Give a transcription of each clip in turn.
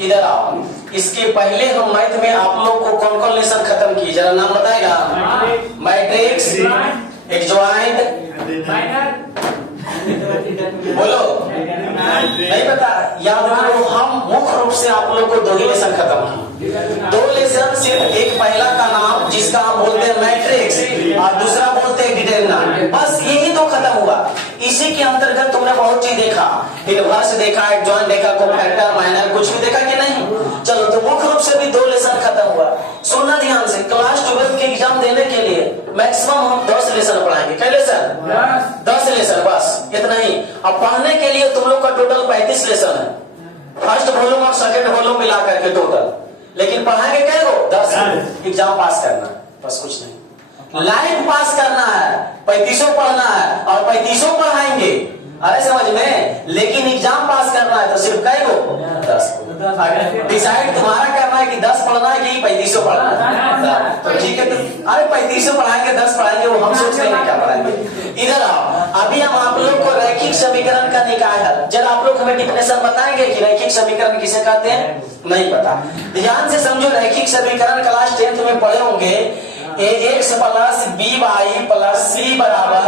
इधर आओ। इसके पहले हम मैथ में आप लोग को कौन कौन लेसन खत्म किए, जरा नाम बताएगा। मैट्रिक्स, एडजॉइंट, बोलो नहीं पता, याद करो। हम मुख्य रूप से आप लोग को दो ही लेसन खत्म किए। दो लेसन सिर्फ, एक पहला का नाम जिसका हम बोलते हैं मैट्रिक्स और दूसरा बोलते हैं डिटरमिनेंट, बस यही दो खत्म हुआ। इसी के अंतर्गत तुमने बहुत चीज देखा, इनवर्स देखा, एडजॉइंट देखा, कोफैक्टर, माइनर, कुछ भी देखा कि नहीं। चलो, तो मुख्य रूप से भी दो लेसन खत्म हुआ। सुनना ध्यान से, क्लास 12 के एग्जाम देने के लिए मैक्सिमम हम 10 लेसन पढ़ाएंगे। क्या लेसन? 10 लेसन, बस इतना ही। अब पढ़ने के लिए तुम लोग का टोटल 35 लेसन है, फर्स्ट वॉल्यूम और सेकंड वॉल्यूम मिला करके टोटल। लेकिन पढ़ाएंगे क्या हो? 10। एग्जाम पास करना, बस कुछ नहीं। लाइफ पास करना है, 3500 पढ़ना है और 3500 पढ़ाएंगे, अरे समझ में। लेकिन एग्जाम पास करना है तो सिर्फ कई को? 10। डिसाइड तुम्हारा करना है कि 10 पढ़ना है कि 3500 पढ़ना है। तो ठीक है, तो अरे 3500 पढ़ाएंगे, 10 पढ़ाएंगे, वो हम सोच रहे हैं क्या पढ़ाएंगे। इधर आओ, अभी हम आप लोग को रैखिक समीकरण का निकाय है। जरा आप लोग हमें डिफिनेशन बताएंगे कि रैखिक समीकरण किसे कहते हैं? नहीं पता। ध्यान से समझो, रैखिक समीकरण क्लास 10th में पढ़े होंगे। ax plus by plus c बराबर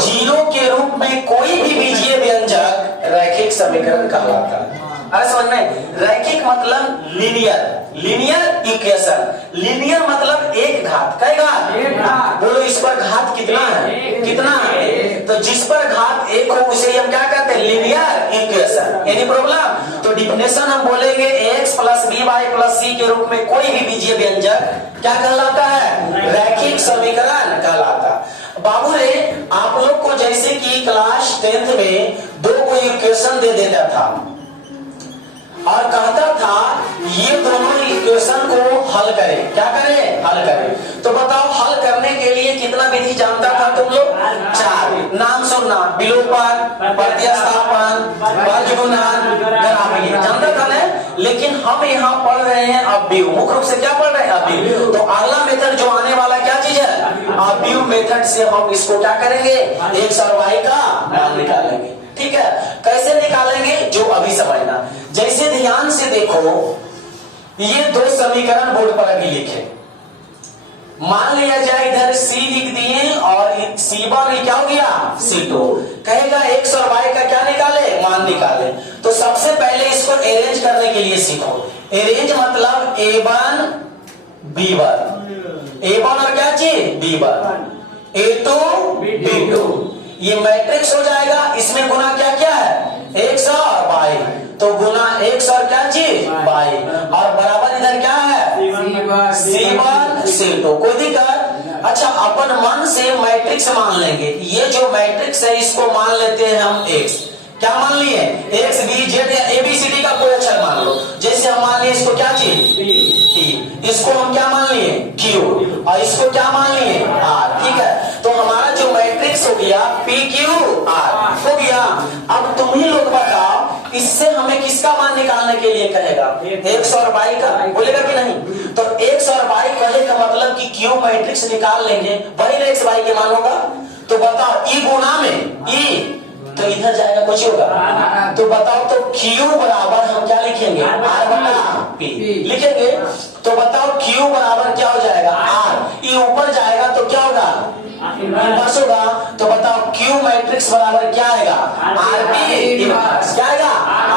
0 के रूप में कोई भी बीजीय व्यंजक रैखिक समीकरण कहलाता है। अरे समझ में, रैखिक मतलब लीनियर, लीनियर इक्वेशन। लीनियर मतलब एक घात, कई घात? बोलो, इस पर घात कितना है? कितना है? तो जिस पर घात एक हो उसे हम क्या कहते हैं? Linear equation. Any problem? तो डिफिनेशन हम बोलेंगे ax plus by plus c के रूप में कोई भी बीजीय व्यंजक क्या कहलाता है? रैखिक समीकरण कहलाता। बाबू रे, आप लोग को जैसे कि क्लास 10th में 2 को इक्वेशन दे देता था और कहता था ये दोनों इक्वेशन को हल करें। क्या करें? हल करें। तो बताओ, हल करने के लिए कितना विधि जानता था तुम लोग? 4 नाम सुनना, विलोपन, प्रतिस्थापन, वर्गगुणन, ग्राफिक, जानता था ना। लेकिन हम यहाँ पढ़ रहे हैं अवयव, मुख्य रूप से क्या पढ़ रहे हैं? अवयव। तो अगला मेथड जो आने वाला क्या चीज है? अवयव मेथड से हम इसको क्या करेंगे? x और y का मान निकालेंगे। ठीक है, कैसे निकालेंगे जो अभी समझना। जैसे ध्यान से देखो, ये 2 समीकरण बोर्ड पर अभी लिखे। मान लिया जाए इधर c लिख दिए और c1 क्या हो गया? c2। कहेगा x और y का क्या निकाले? मान निकाले। तो सबसे पहले इसको अरेंज करने के लिए सीखो। अरेंज मतलब a1 b1, a1 और क्या चीज? b1, a2 b2। ये मैट्रिक्स हो जाएगा। इसमें गुना क्या क्या है? x और y। तो गुना x और क्या चीज? y। और बराबर इधर क्या है? c1 c2। कोई दिक्कत? अच्छा, अपन मन से मैट्रिक्स मान लेंगे। ये जो मैट्रिक्स है इसको मान लेते हैं हम x। क्या मान लिए? x b z या a b c d का कोई अक्षर मान लो। जैसे हम मान लिए इसको क्या चीज? p। इसको हम क्या मान लिए? q। और इसको क्या मान लिए? r। ठीक है, तो हमारा जो मैट्रिक्स हो गया p q r हो गया। अब तुम ही लोग बताओ, इससे हमें किसका मान निकालने के लिए कहेगा? x और y का, बोलेगा कि नहीं? तो x और y कहे का मतलब कि q मैट्रिक्स निकाल लेंगे, वही ना x y के मान होगा। तो बताओ, e गुना में e तो इधर जाएगा, कुछ होगा। तो बताओ, तो Q बराबर हम क्या लिखेंगे? R बटा P लिखेंगे। तो बताओ, Q बराबर क्या हो जाएगा? R। ये ऊपर जाएगा तो क्या होगा? इनवर्स होगा। तो बताओ, Q मैट्रिक्स बराबर क्या आएगा? RP inverse. क्या आएगा?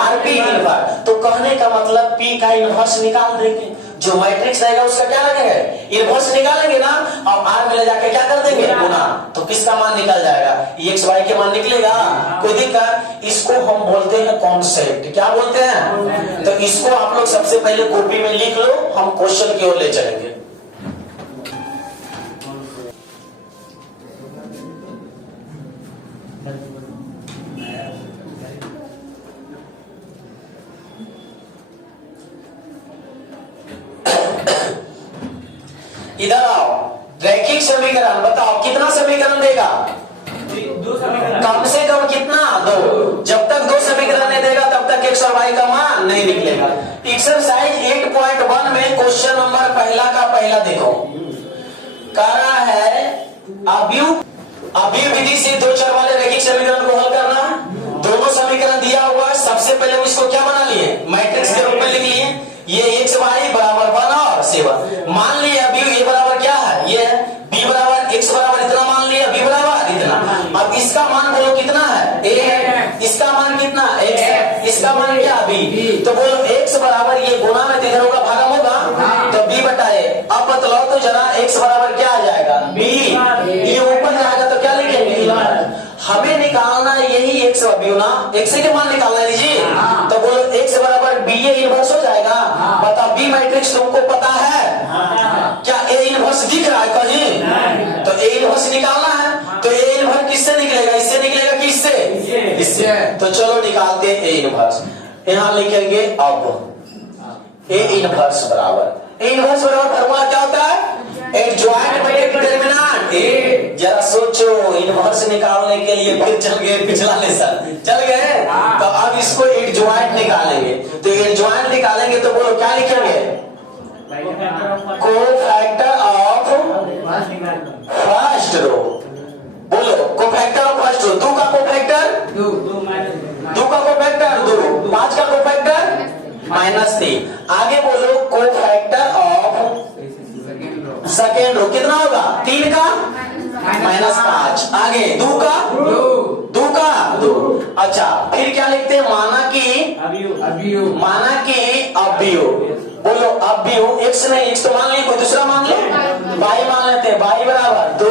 RP inverse. तो कहने का मतलब P का इनवर्स निकाल देंगे। जो मैट्रिक्स रहेगा उसका क्या लगेगा? इनवर्स निकालेंगे ना, और R में ले जाके क्या कर देंगे? गुना। तो किसका मान निकल जाएगा? x y के मान निकलेगा। कोई दिक्कत? इसको हम बोलते हैं कॉन्सेप्ट। क्या बोलते हैं? तो इसको आप लोग सबसे पहले कॉपी में लिख लो, हम क्वेश्चन की ओर ले चलेंगे। इधर आओ, रैखिक समीकरण बताओ कितना समीकरण देगा? 2 समीकरण। कम से कम कितना? 2। जब तक 2 समीकरण नहीं देगा तब तक x और y का मान नहीं निकलेगा। एक्सरसाइज 8.1 में क्वेश्चन नंबर पहला का पहला देखो, कह रहा है अवयव विधि से 2 चर वाले रैखिक समीकरण को हल करना। दोनों समीकरण दिया हुआ, सबसे पहले इसको क्या बना लिए? मैट्रिक्स के रूप में लिख ये x y बराबर 1 और 7। मान लिया b ये बराबर क्या है, ये b बराबर x बराबर इतना मान लिया, b बराबर इतना। अब इसका मान बोलो कितना है, a, इसका मान कितना x है, इसका मान क्या b। तो बोलो x बराबर ये गुना में इधर होगा भागम होगा, तो b बटा a। अब बतलाओ तो जरा x बराबर क्या आ जाएगा, b। ये ऊपर जाएगा तो क्या लिखेंगे, हमें निकालना यही x ना, x के मान निकालना है जी। तो बोलो x बराबर b a इनवर्स हो जाएगा। बताओ b मैट्रिक्स तुमको पता है क्या, a इनवर्स दिख रहा है कहीं, तो a इनवर्स निकालना है। तो a इनवर्स किससे निकलेगा, इससे निकलेगा कि इससे, इससे। तो चलो निकालते हैं a इनवर्स। यहाँ लिखेंगे अब a इनवर्स बराबर, a इनवर्स बराबर फॉर्मूला क्या होता है, एडजॉइंट बटे डिटरमिनेंट। जरा सोचो, इनवर्स निकालने के लिए फिर चल गए पिछला लेसन, चल गए। तो अब इसको एडजॉइंट निकालेंगे, तो एडजॉइंट निकालेंगे तो बोलो क्या लिखेंगे, कोफैक्टर ऑफ फर्स्ट रो। बोलो कोफैक्टर ऑफ फर्स्ट रो, 2 का कोफैक्टर 2 का कोफैक्टर 2, 5 का कोफैक्टर -3। आगे बोलो कोफैक्टर ऑफ सेकेंड रो कितना होगा, 3 का -5। आगे 2 का 2। अच्छा फिर क्या लिखते हैं, माना कि अवयव। बोलो अवयव x नहीं, x तो मान ली, कोई दूसरा मान लो, y मान लेते हैं। y बराबर 2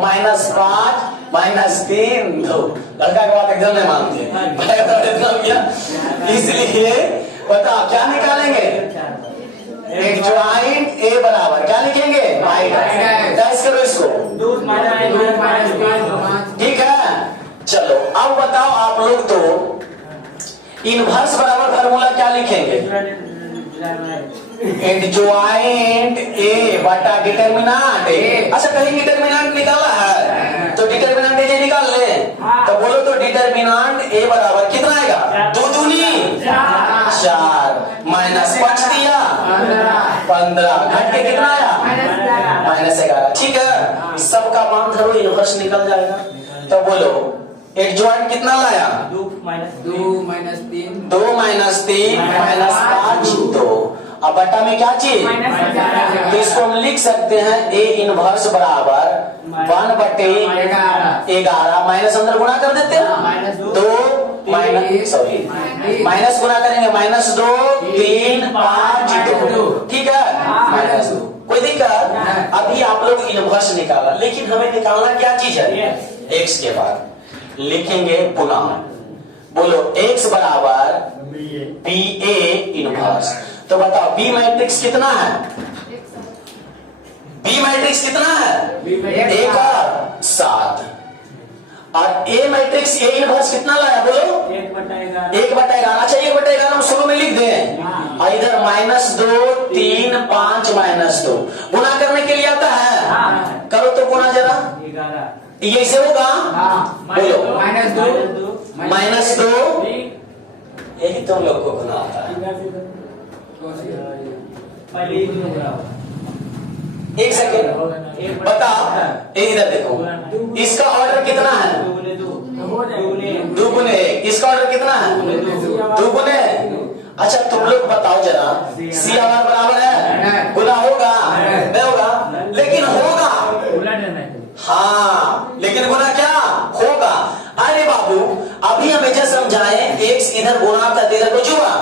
-5 -3 2। लड़का के बात एकदम नहीं मानते, इसलिए बताओ क्या निकालेंगे, एडजॉइंट a बराबर क्या लिखेंगे, डाइस करो इसको, ठीक है। चलो अब बताओ आप लोग, तो इनवर्स बराबर फार्मूला क्या लिखेंगे, एडजॉइंट a बटा डिटरमिनेंट a। अच्छा कहीं डिटरमिनेंट निकाला है तो डिटरमिनेंट a निकाल ले। तो बोलो तो डिटरमिनेंट a बराबर कितना आएगा, 2 दूनी 4 -5 दिया 15, घट के कितना आया -11। ठीक है, सबका मान धरो, इनवर्स निकल जाएगा। तो बोलो एडजॉइंट कितना लाया, 2 -3 2 -3 -5 2। अब बटा में क्या चीज, तो इसको हम लिख सकते हैं a इनवर्स बराबर 1 बटे 11 माइनस अंदर गुणा कर देते हैं, 2 माइनस गुणा करेंगे, -2 3 5 2। ठीक है, -2। कोई दिक्कत, अभी आप लोग इनवर्स निकाला, लेकिन हमें निकालना क्या चीज है, x के बाद लिखेंगे पुनः। बोलो x बराबर बी ए इनवर्स। तो बताओ बी मैट्रिक्स कितना है, बी मैट्रिक्स कितना है, 1 और 7। और ए मैट्रिक्स ए इनवर्स कितना लाया, बोलो 1/11। अच्छा 1/11 हम शुरू में लिख दें, इधर -2 3 5 -2 गुणा करने के लिए आता है, करो तो गुणा जरा, ये ऐसे होगा, बोलो -2 यही तुम लोग को गुना आता है। एक सेकेंड बताओ, इधर देखो, इसका ऑर्डर कितना है, 2 गुने। इसका ऑर्डर कितना है, 2 गुने। अच्छा तुम लोग बताओ जरा, सी आर बराबर है, गुना होगा नहीं होगा, लेकिन होगा, हाँ लेकिन गुना क्या होगा। अरे बाबू अभी हमें जो समझाए, x इधर गुना था इधर को जुआ,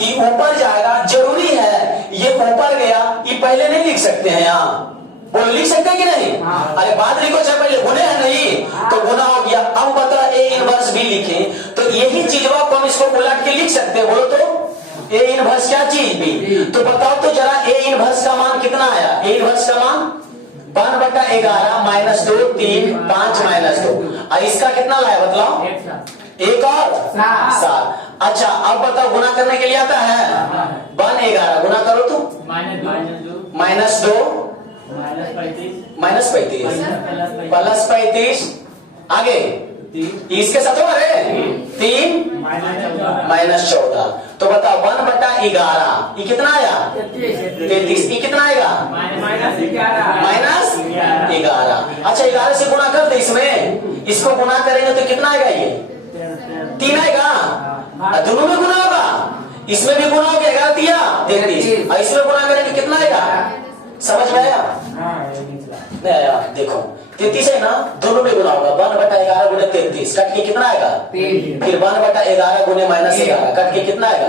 ये ऊपर जाएगा, जरूरी है ये ऊपर गया, ये पहले नहीं लिख सकते हैं यहाँ, बोलो लिख सकते हैं कि नहीं, अरे बाद लिखो चाहे पहले गुने है नहीं, तो गुना हो गया। अब बता a इनवर्स भी लिखे, तो यही चीज को हम इसको उलट के लिख सकते हैं, बोलो तो a इनवर्स क्या चीज भी। तो बताओ तो जरा a इनवर्स का मान कितना आया, a इनवर्स का मान 1/11 -2 3 5 -2। और इसका कितना लाया बतलाओ, 1 और 7। अच्छा अब बताओ गुना करने के लिए आता है, 1 11 गुना करो तो -2 -35 आगे इसके साथ हो रहे 3 -14। तो बताओ 1/11 ये कितना आया, 33। ये कितना आएगा, -11। अच्छा 11 से गुणा कर दे, इसमें इसको गुणा करेंगे तो कितना आएगा, ये 3 आएगा, दोनों में गुणा होगा, इसमें भी गुणा हो गया, 11 दिया 33। इसमें गुना करेंगे कितना आएगा, समझ में आया? नहीं आया? देखो 33 है ना, दोनों में गुना होगा, 1/11 गुने 33 कट के कितना आएगा, फिर 1/11 गुने -11 कट के कितना आएगा,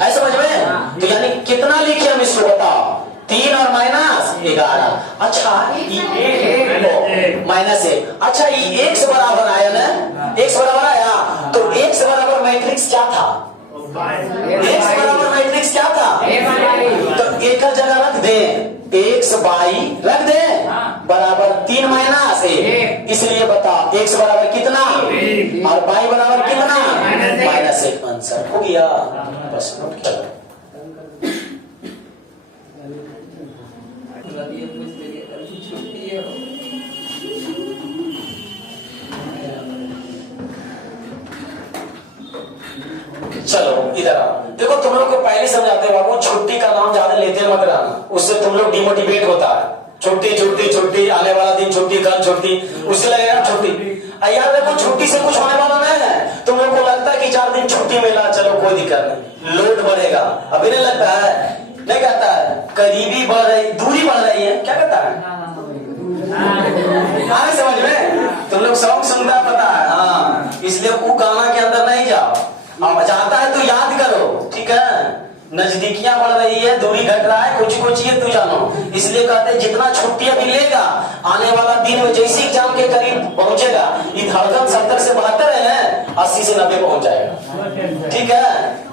ऐसा समझ में? तो यानी कितना लिखे हम इसको बताओ, 3 और -11। अच्छा -1, अच्छा ये x बराबर आया ना, x बराबर आया, तो x बराबर मैट्रिक्स क्या था, x बराबर मैट्रिक्स क्या था, तो एक जगह रख दे, x बाई रख दे बराबर 3 - 1, इसलिए बता x बराबर कितना और y बराबर कितना, -1। आंसर हो गया, बस नोट किया। चलो इधर आओ, देखो तुम लोग को पहले समझाते हैं बाबू, छुट्टी का नाम ज्यादा लेते मत रहना, उससे तुम लोग डिमोटिवेट होता है। छुट्टी छुट्टी छुट्टी, आने वाला दिन छुट्टी, कल छुट्टी, उससे लगेगा छुट्टी। यार देखो छुट्टी से कुछ होने वाला नहीं है, तुम लोग को लगता है कि 4 दिन छुट्टी मिला, चलो कोई दिक्कत नहीं, लोड बढ़ेगा, अभी नहीं लगता है, नहीं कहता है करीबी बढ़ रही, दूरी बढ़ रही है, क्या कहता है, हाँ समझ में, तुम लोग सॉन्ग सुनता पता है, हाँ, इसलिए वो गाना के अंदर नहीं जाओ, अब चाहता है तो याद करो, ठीक है, नजदीकियां बढ़ रही है, दूरी घट रहा है, कुछ ये तू जानो, इसलिए कहते हैं जितना छुट्टी अभी लेगा, आने वाला दिन में जैसे एग्जाम के करीब पहुंचेगा, ये धड़कन 70 से 72 है, 80 से 90 पहुंच जाएगा, ठीक है,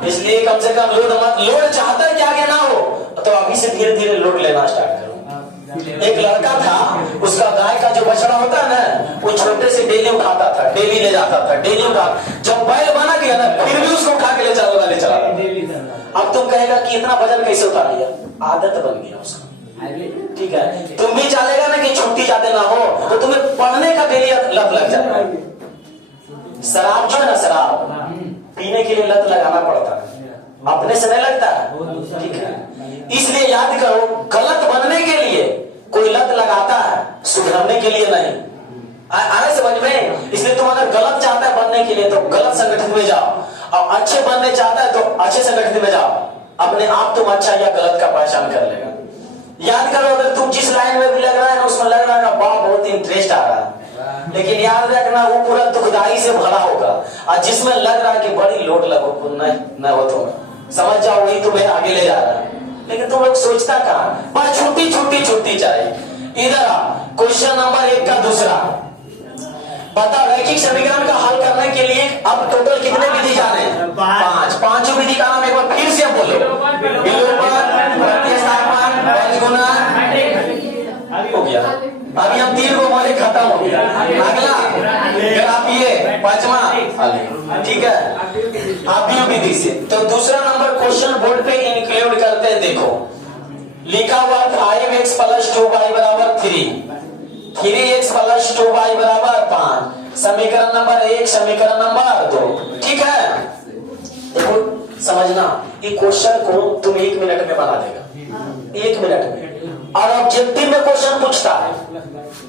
इसलिए कम से कम लोड मत, लोड चाहता है कि आगे ना हो, तो अभी से धीरे धीरे लोड लेना स्टार्ट करो। एक लड़का था, उसका गाय का जो बछड़ा होता है ना, वो छोटे से डेली उठाता था, डेली ले जाता था, डेली उठा, जब बैल बना गया ना, फिर भी उसको उठा के ले चला। अब तुम कहेगा कि इतना वजन कैसे उतार लिया, आदत बन गया उसका, ठीक है, तुम भी चाहेगा ना कि छुट्टी जाते ना हो, तो तुम्हें पढ़ने का डेली लत लग जाएगा। शराब जो है ना, शराब पीने के लिए लत लगाना पड़ता है, अपने से नहीं लगता है, ठीक है, इसलिए याद करो, गलत बनने के लिए कोई लत लगाता है, सुधरने के लिए नहीं, आने समझ में? इसलिए तुम अगर गलत चाहता है बनने के लिए तो गलत संगठन में जाओ, और अच्छे बनने चाहता है तो अच्छे संगठन में जाओ, अपने आप तुम अच्छा या गलत का पहचान कर लेगा। याद करो, अगर तुम जिस लाइन में भी लग रहा है ना, उसमें लग रहा है ना बहुत इंटरेस्ट आ रहा है, लेकिन याद रखना वो पूरा दुखदाई से भरा होगा, और जिसमें लग रहा है कि बड़ी लोड लगो न हो, तो समझ जाओ वही तुम्हें आगे ले जा रहा है, लेकिन तुम लोग सोचता कहां, बस छुट्टी छुट्टी छुट्टी चाहिए। इधर आ, क्वेश्चन नंबर 1 का दूसरा, बता रैखिक समीकरण का हल करने के लिए अब टोटल कितने विधि जाने, 5, पांचों विधि का नाम एक बार फिर से बोलो, विलोपन, प्रतिस्थापन, बीजगुणा, हो गया, अभी हम 3 को बोले खत्म हो गया, अगला फिर आप ये 5वां, ठीक है, आप भी विधि से। तो दूसरा नंबर क्वेश्चन बोर्ड पे इंक्लूड करते हैं, देखो लिखा हुआ 5x + 2y = 3, 3x + 2y = 5, समीकरण नंबर 1, समीकरण नंबर 2, ठीक है। देखो समझना, ये क्वेश्चन को तुम 1 मिनट में बना देगा, 1 मिनट में, और ऑब्जेक्टिव में क्वेश्चन पूछता है,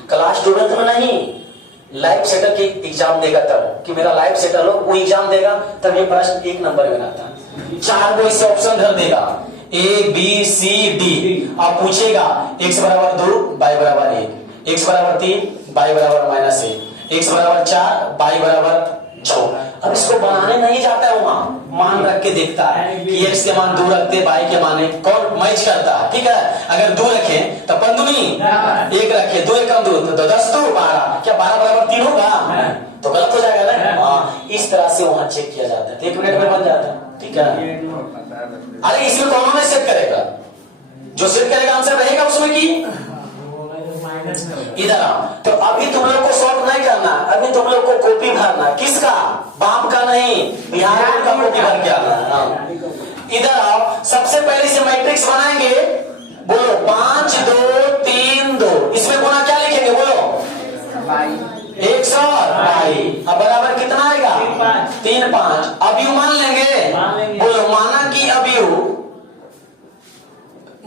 क्लास स्टूडेंट में नहीं, लाइफ सेटल की एग्जाम देगा तब, कि मेरा लाइफ सेटल हो, वो एग्जाम देगा तब ये प्रश्न 1 नंबर में आता है, 4 को इससे ऑप्शन धर देगा, A B C D, आप पूछेगा x = 2 y = 1, x = 3 y = -1, x = 4 y = 6। अब इसको बनाने नहीं जाता है, वहां मान रख के देखता है कि x के मान 2 रखते, y के माने कौन मैच करता है, ठीक है, अगर 2 रखे तो 5 दूनी 1 रखे, 2 1 2 तो 10 2 12, क्या 12 = 3 होगा, तो गलत हो जाएगा ना, हाँ, इस तरह से वहां चेक किया जाता है, 1 मिनट में बन जाता है, ठीक है। अरे इसमें कौन में सेट करेगा, जो सेट करेगा आंसर रहेगा उसमें की इधर आओ। तो अभी तुम लोग को सॉल्व नहीं करना, अभी तुम लोग को कॉपी भरना, किसका, बाप का नहीं, बिहार बोर्ड का कॉपी भर के आना। इधर आओ, सबसे पहले से मैट्रिक्स बनाएंगे, बोलो 5 2 3 2, इसमें गुना क्या लिखेंगे, बोलो 100 अब बराबर कितना आएगा, 3 5, अबयू मान लेंगे, बोलो माना कि अबयू,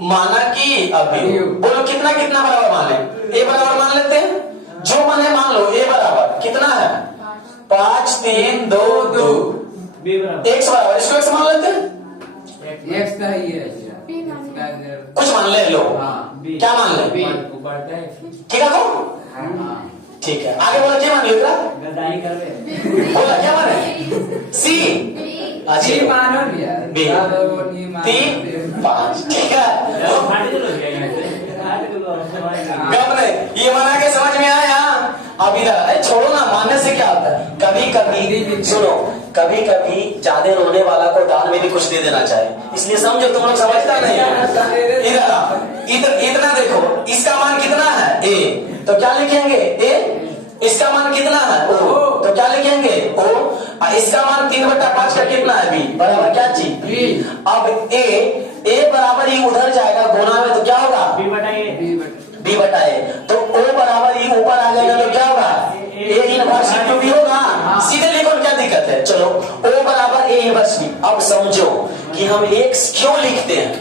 माना कि अबयू, बोलो कितना कितना बराबर मान ले, ए बराबर मान लेते हैं, जो माने मान लो, ए बराबर कितना है 5 3 2 2, x बराबर, इसको x मान लेते हैं, एक्स का ही है इसका अगर कुछ मान ले लो। हाँ क्या मान ले? बढ़ता है ठीक है को? हाँ ठीक है, आगे बोला क्या मान लिया? गदाई कर रहे बोला क्या माने? सी। जी मानो भैया बी। 3 5 ठीक है। गप नहीं, ये माना के समझ में आया? अब इधर छोड़ो ना, मानने से क्या होता है? कभी कभी सुनो, कभी कभी ज्यादा रोने वाला को दान में भी कुछ दे देना चाहिए, इसलिए समझो तुम लोग समझता नहीं है। इधर इतना देखो, इसका मान कितना है? ए, तो क्या लिखेंगे? ए। इसका मान कितना है? ओ, तो क्या लिखेंगे? ओ। इसका मान 3/5 का कितना है? बी बराबर क्या चीज? अब ए बराबर ही उधर जाएगा गुना में, तो क्या होगा? बी बटा ए। तो ओ बराबर ही ऊपर आ जाएगा, तो क्या होगा? ए इनवर्स इंटू बी होगा। सीधे लिखो, क्या दिक्कत है? चलो, ओ बराबर ए इनवर्स बी। अब समझो कि हम एक्स क्यों लिखते हैं।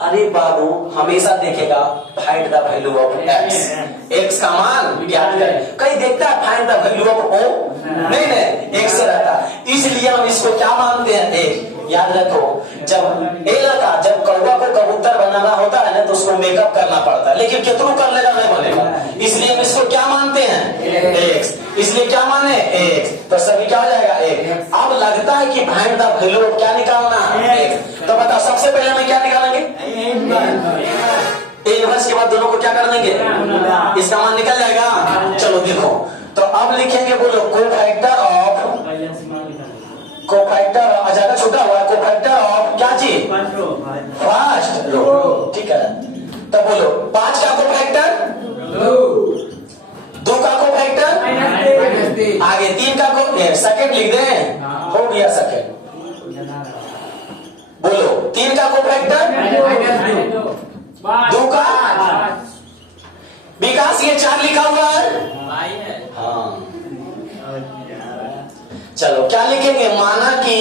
अरे बाबू हमेशा देखेगा find the value of X, X का मान ज्ञात करें। कहीं देखता है find the value of O? नहीं, एक्स से रहता। इसलिए हम इसको क्या मानते हैं? एक। याद रखो, जब ए लड़का जब कौवा को कबूतर बनाना होता है ना, तो उसको मेकअप करना पड़ता है, लेकिन कितना कर लेगा नहीं बनेगा, इसलिए हम इसको क्या मानते हैं? एक्स। इसलिए क्या माने? एक्स। तो सभी क्या हो जाएगा? एक। अब लगता है कि फाइंड द वैल्यू ऑफ क्या निकालना है? एक्स। तो बताओ सबसे पहले हमें क्या निकालेंगे? ए इनवर्स के बाद दोनों को क्या कर देंगे? इसका मान निकल जाएगा। चलो देखो, तो अब लिखेंगे, बोलो कोफैक्टर ज्यादा छोटा हुआ है, कोफैक्टर ऑफ क्या चीज? First row. ठीक है, तो बोलो 5 का कोफैक्टर, 2 का कोफैक्टर, आगे 3 का को सेकंड लिख दें, हो गया सेकंड। बोलो 3 का कोफैक्टर, 2 का विकास, ये 4 लिखा हुआ है। हाँ, चलो क्या लिखेंगे? माना कि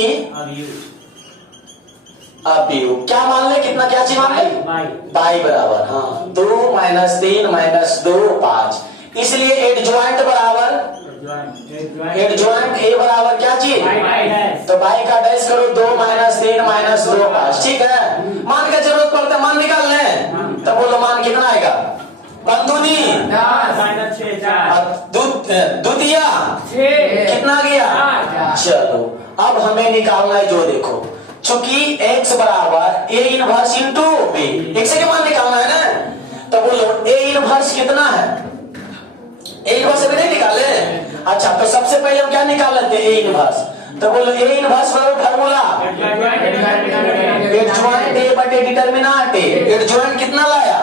अबीयू क्या मान ले? कितना क्या चीज मान ले? बाई बराबर, हाँ 2 - 3 - 2 5। इसलिए एडजॉइंट बराबर एडजॉइंट ए बराबर क्या चीज? तो बाई का डैश करो, 2 - 3 - 2 5। ठीक है, मान का जरूरत पड़ता है, मान निकाल लें। तो बोलो मान कितना आएगा? बंधुनी द्वितीय कितना गया? चलो अब हमें निकालना है, जो देखो, चूंकि x बराबर A inverse into B, X के मान निकालना है ना। तो बोलो ए इनवर्स कितना है? ए इनवर्स अभी नहीं निकाले? अच्छा, तो सबसे पहले हम क्या निकाल लेते हैं? A inverse. तो बोलो ए इनवर्स बराबर फार्मूला एडजॉइंट ए बटे डिटरमिनेंट ए। एडजॉइंट कितना लाया?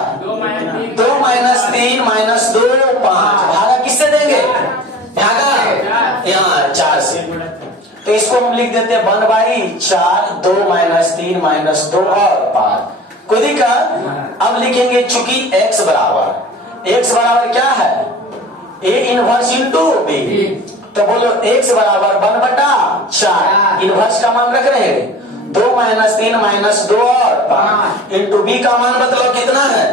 2 - 3 - 2 5। भागा किससे देंगे? भागा यहाँ 4 से। तो इसको हम लिख देते हैं 1/4, 2 - 3 - 2 और 5। कोई दिक्कत? अब लिखेंगे चूंकि x बराबर क्या है? A inverse into B. तो बोलो x बराबर 1/4, इनवर्स का मान रख रहे हैं 2 - 3 - 2 और 5 इंटू बी का मान बताओ कितना है?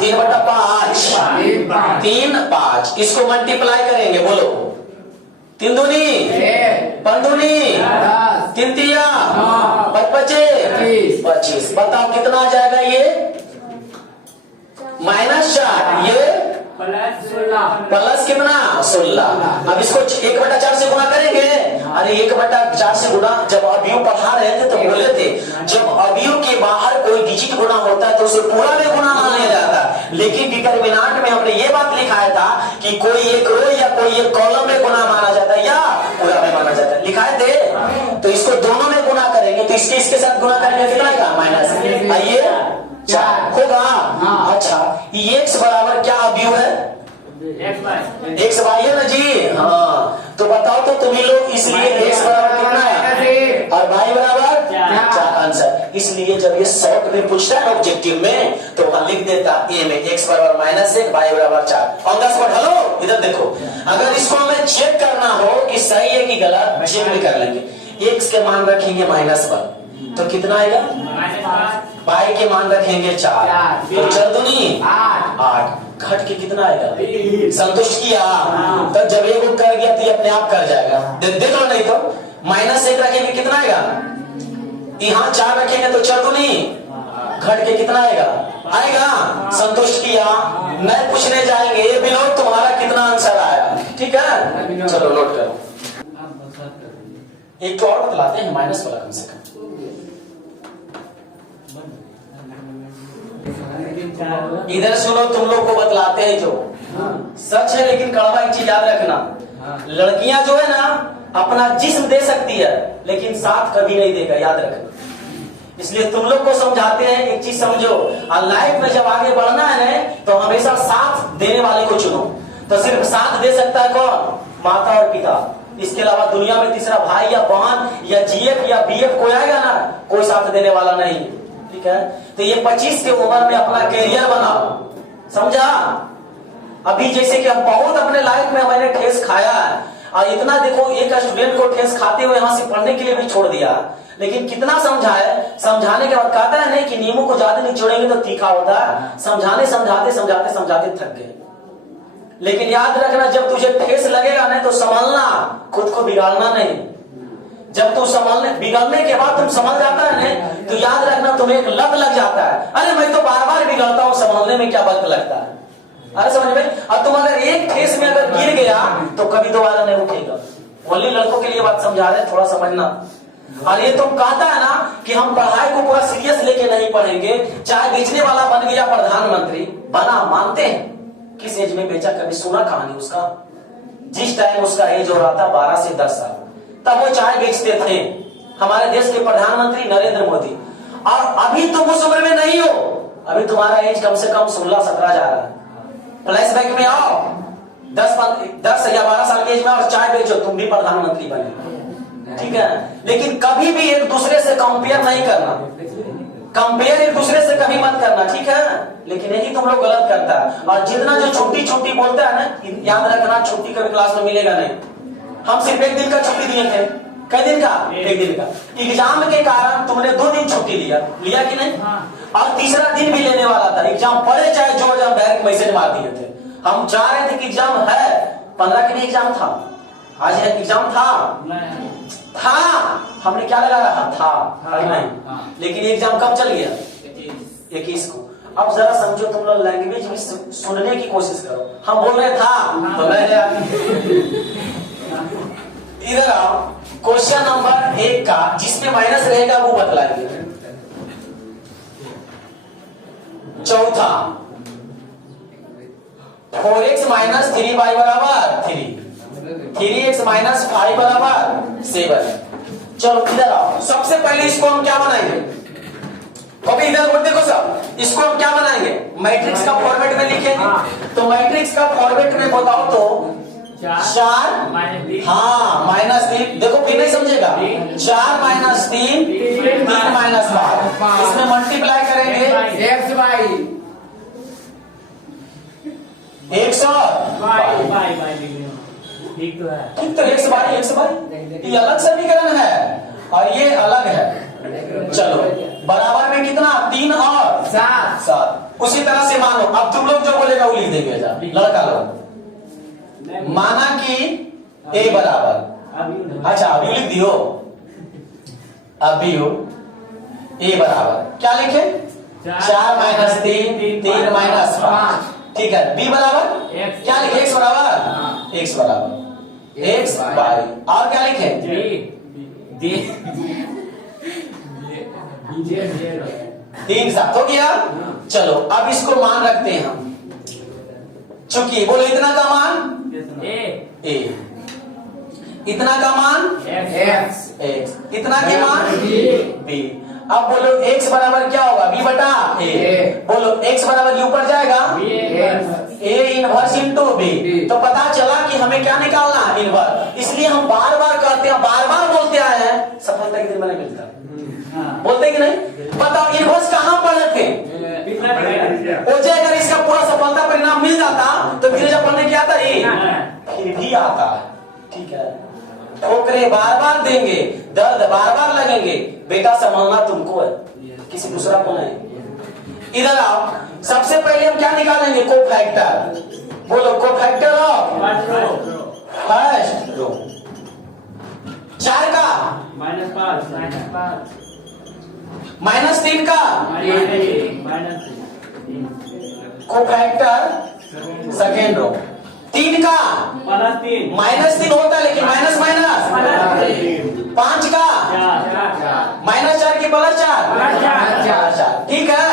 3/5। 3 5। इसको मल्टीप्लाई करेंगे, बोलो 3 दूनी 5 दूनी 3 तिया 25। बताओ कितना आ जाएगा? ये -4, ये प्लस कितना? 16। अब इसको 1/4 से गुणा करेंगे। अरे 1/4 से गुणा, जब अवयव पढ़ा रहे थे तो बोले थे, जब अवयव के बाहर कोई डिजिट गुणा होता है तो उसे पूरा में गुणा मान लिया जाता है। लेकिन डिटरमिनेंट में हमने ये बात लिखाया था कि कोई एक रो या कोई एक कॉलम में गुणा माना जाता है या पूरा में माना जाता है, लिखाए थे। तो इसको दोनों में गुणा करेंगे, तो इसके साथ गुणा करेंगे कितना आएगा? माइनस। आइए 4 होगा। अच्छा, ये x बराबर क्या अवयव है? x y है ना जी। हाँ, तो बताओ तो तुम्ही लोग, इसलिए x बराबर कितना है और y बराबर 4 आंसर। इसलिए जब ये शॉर्ट में पूछता है ऑब्जेक्टिव में, तो वहां लिख देता a में x बराबर -1, y बराबर 4 ऑन द स्पॉट। हेलो इधर देखो, अगर इसको हमें चेक करना हो कि सही है कि गलत, चेक भी कर लेंगे। x के मान रखेंगे -1, तो कितना आएगा? y के मान रखेंगे 4, तो 4 दूनी 8। घट के कितना आएगा? संतुष्ट किया। तो जब एक कर गया तो ये अपने आप कर जाएगा। देख लो, नहीं तो -1 रखेंगे कितना आएगा? यहाँ 4 रखेंगे तो चरदुनी घट के कितना आएगा? आएगा। संतुष्ट किया। मैं पूछने जाएंगे ये विनोद तुम्हारा कितना आंसर आया? ठीक है, चलो नोट करो। एक तो और बतलाते हैं माइनस वाला कम से कम। इधर सुनो, तुम लोग को बतलाते हैं जो सच है, लेकिन कड़वा एक चीज याद रखना, लड़कियां जो है ना अपना जिस्म दे सकती है लेकिन साथ कभी नहीं देगा, याद रखना। इसलिए तुम लोग को समझाते हैं, एक चीज समझो, लाइफ में जब आगे बढ़ना है ना तो हमेशा साथ देने वाले को चुनो। तो सिर्फ साथ दे सकता है कौन? माता और पिता। इसके अलावा दुनिया में तीसरा भाई या बहन या जीएफ या बीएफ कोई आएगा ना, कोई साथ देने वाला नहीं। ठीक है, तो ये 25 के उम्र में अपना कैरियर बनाओ, समझा? अभी जैसे कि हम बहुत अपने लाइफ में मैंने ठेस खाया है, और इतना देखो, एक स्टूडेंट को ठेस खाते हुए यहाँ से पढ़ने के लिए भी छोड़ दिया, लेकिन कितना समझाए, समझाने के बाद कहता है नहीं कि नींबू को ज्यादा निचोड़ेंगे तो तीखा होता है। समझाने समझाते समझाते समझाते थक गए। लेकिन याद रखना, जब तुझे ठेस लगेगा ना तो संभलना, खुद को बिगाड़ना नहीं। जब तू संभलने बिगड़ने के बाद तुम संभल जाता है ना, तो याद रखना तुम्हें एक लत लग जाता है, अरे मैं तो बार बार बिगड़ता हूँ, संभलने में क्या वक्त लगता है। अरे समझ में? अब तुम अगर एक ठेस में अगर गिर गया तो कभी दोबारा नहीं उठेगा। ओनली लड़कों के लिए बात समझा रहे, थोड़ा समझना। और ये तुम कहता है ना कि हम पढ़ाई को पूरा सीरियस लेके नहीं पढ़ेंगे, चाहे बेचने वाला बन गया प्रधानमंत्री बना, मानते हैं। किस एज में बेचा, कभी सुना कहानी उसका? जिस टाइम उसका एज हो रहा था 12 से 10 साल, तब वो चाय बेचते थे, हमारे देश के प्रधानमंत्री नरेंद्र मोदी। और अभी तुम उस उम्र में नहीं हो, अभी तुम्हारा एज कम से कम 16-17 जा रहा है। फ्लैशबैक में आओ, 10 या 12 साल के एज में और चाय बेचो, तुम भी प्रधानमंत्री बने। ठीक है, लेकिन कभी भी एक दूसरे से कंपेयर नहीं करना, कंपेयर एक दूसरे से कभी मत करना, ठीक है? लेकिन यही तुम लोग गलत करता है। और जितना जो छुट्टी छुट्टी बोलता है ना, याद रखना छुट्टी कभी क्लास में मिलेगा नहीं। हम सिर्फ 1 दिन का छुट्टी दिए थे। कई दिन का? 1 दिन का। एग्जाम के कारण तुमने 2 दिन छुट्टी लिया कि नहीं? और तीसरा दिन भी लेने वाला था, एग्जाम पढ़े चाहे जो, जब डायरेक्ट मैसेज मार दिए थे। हम चाह रहे थे कि एग्जाम है, 15 के लिए एग्जाम था, आज है एग्जाम था, हमने क्या लगा रहा था नहीं, लेकिन एग्जाम कब चल गया? 21 को। अब जरा समझो, तुम लोग लैंग्वेज भी सुनने की कोशिश करो। हम बोल रहे था तो इधर आओ, क्वेश्चन नंबर 1 का जिसमें माइनस रहेगा वो बतलाइए। चौथा, 4x - 3y बराबर 3, 3x - 5 बराबर 7। चलो इधर आओ, सबसे पहले इसको हम क्या बनाएंगे? कभी इधर देखो सब, इसको हम क्या बनाएंगे? मैट्रिक्स का फॉर्मेट में लिखेंगे। तो मैट्रिक्स का फॉर्मेट में बताओ तो 4 -3, देखो फिर नहीं समझेगा, 4 - 3 3 - 5, इसमें मल्टीप्लाई करेंगे x y 100 ठीक तो है, ठीक तो x बाई ये अलग समीकरण है और ये अलग है। चलो बराबर में कितना? 3 और 7। उसी तरह से मानो, अब तुम लोग जो बोलेगा वो लिख देंगे। लड़का लोग माना कि a बराबर, अच्छा अभी लिख दियो, अभी a बराबर क्या लिखे? 4 - 3 3 - 5, ठीक है। b बराबर क्या लिखे? x बराबर x बराबर x बाई, और क्या लिखे? तीन साथ हो गया। चलो अब इसको मान रखते हैं हम, चूंकि बोलो इतना का मान a, इतना का मान x, इतना के मान b। अब बोलो x बराबर क्या होगा? b बटा a। बोलो x बराबर ये ऊपर जाएगा a इनवर्स इंटू b। तो पता चला कि हमें क्या निकालना है? इनवर्स। इसलिए हम बार बार कहते हैं, बार बार बोलते आए हैं, सफलता के दिन में नहीं मिलता। बोलते कि नहीं? बताओ इनवर्स कहाँ पढ़े थे? ओजे अगर इसका पूरा सफलता परिणाम मिल जाता तो फिर जब पढ़ने क्या आता ही फिर भी आता है। ठीक है, ठोकरे बार बार देंगे, दर्द बार बार लगेंगे, बेटा संभालना तुमको है, किसी दूसरा को नहीं। इधर आओ, सबसे पहले हम क्या निकालेंगे? कोफैक्टर। बोलो कोफैक्टर ऑफ फर्स्ट रो। 4 का -5 -3 का कोफैक्टर सेकेंड रो, 3 का -3 होता है लेकिन माइनस माइनस, 5 का -4 की +4, ठीक है।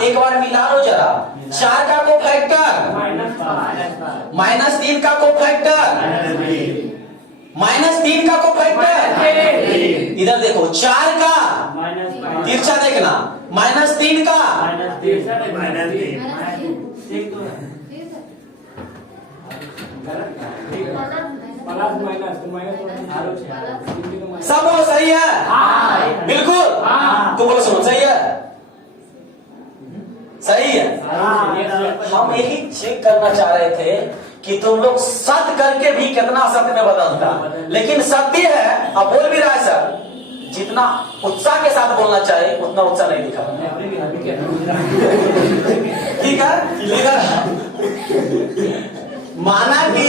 एक बार मिला लो जरा, 4 का कोफैक्टर -3 का कोफैक्टर -3 का कोफैक्टर, इधर देखो 4 का तिरछा देखना, -3 का सब बोलो सही है, बिल्कुल। तुम बोलो सुनो सही है, सही है। हम यही चेक करना चाह रहे थे कि तुम लोग सत्य करके भी कितना सत्य में बदलता, लेकिन सत्य है। अब बोल भी रहा है सर, जितना उत्साह के साथ बोलना चाहिए उतना उत्साह नहीं दिखा, ठीक है। इधर माना कि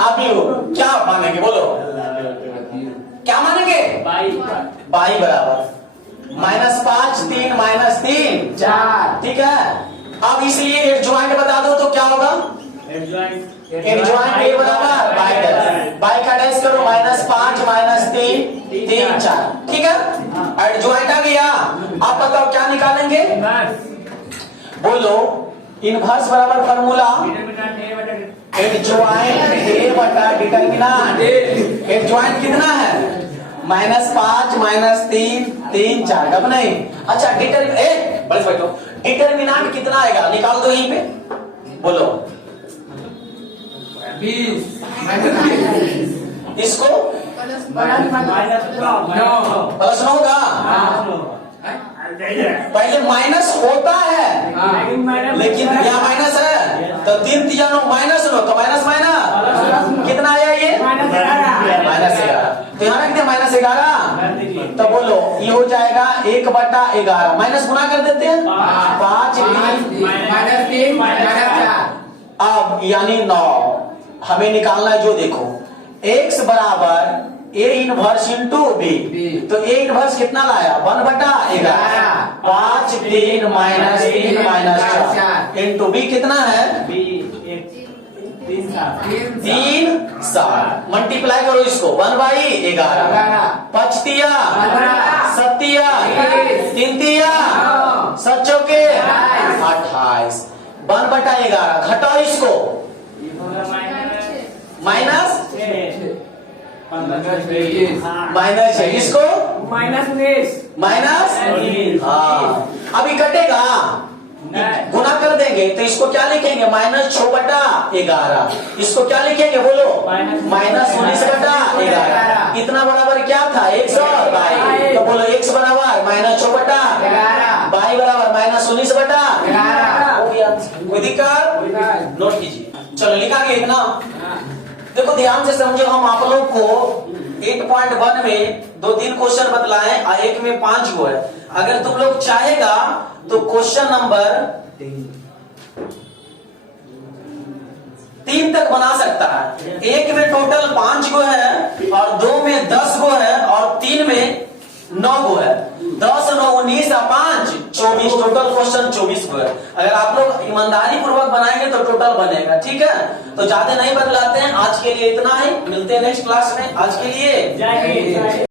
अभी हो क्या मानेंगे, बोलो क्या मानेंगे? बाई बराबर -5 3 -3 4, ठीक है। अब इसलिए एक ज्वाइंट बता दो तो क्या होगा? एक ज्वाइंट ए बराबर बाई का डाइस करो, -5 -3 3 4, ठीक है। एड ज्वाइंट आ गया। आप बताओ क्या निकालेंगे, बोलो। इनवर्स बराबर फार्मूला एड ज्वाइंट ए बटा डिटरमिनेंट। एड ज्वाइंट कितना है? -5 -3 3 4, अब नहीं। अच्छा डिटरमिनेंट कितना आएगा, निकाल दो यहीं पे, बोलो। 20 इसको +9 होगा। पहले माइनस होता है लेकिन यहाँ माइनस है, तो 3 3 9 -9 तो माइनस कितना आया ये? -11। तो यहाँ रख दिया -11। तो बोलो ये हो जाएगा 1/11, माइनस गुना कर देते हैं 5 -3 -4। अब यानी 9 हमें निकालना है। जो देखो x बराबर A इनवर्स इंटू बी, तो A इनवर्स कितना लाया? 1/11। 5 3 -3 -4 इंटू बी कितना है? 3 7। मल्टीप्लाई करो इसको, 1/11 5 तिया 7 तिया 3 तिया 7 चौके 28। 1/11 घटाओ इसको, -6 इसको -, हाँ। अभी कटेगा, गुना कर देंगे तो इसको क्या लिखेंगे? -6/11। इसको क्या लिखेंगे, बोलो? -19/11। इतना बराबर क्या था? 122। तो बोलो x बराबर -6/11, y बराबर -19/11। कोई दिक्कत? नोट कीजिए। चलो लिखा गया इतना। देखो ध्यान से समझो, हम आप लोग को 8.1 में 2-3 क्वेश्चन बतलाएं और एक में 5 गो है। अगर तुम लोग चाहेगा तो क्वेश्चन नंबर 3 तक बना सकता है। एक में टोटल 5 गो है और 2 में 10 गो है और 3 में 9 गो है। 10 9 19 और 5 24, टोटल क्वेश्चन 24 गो है। अगर आप लोग ईमानदारी पूर्वक बनाएंगे तो टोटल बनेगा, ठीक है। तो ज्यादा नहीं बदलाते हैं, आज के लिए इतना ही। मिलते हैं नेक्स्ट क्लास में, आज के लिए जय हिंद।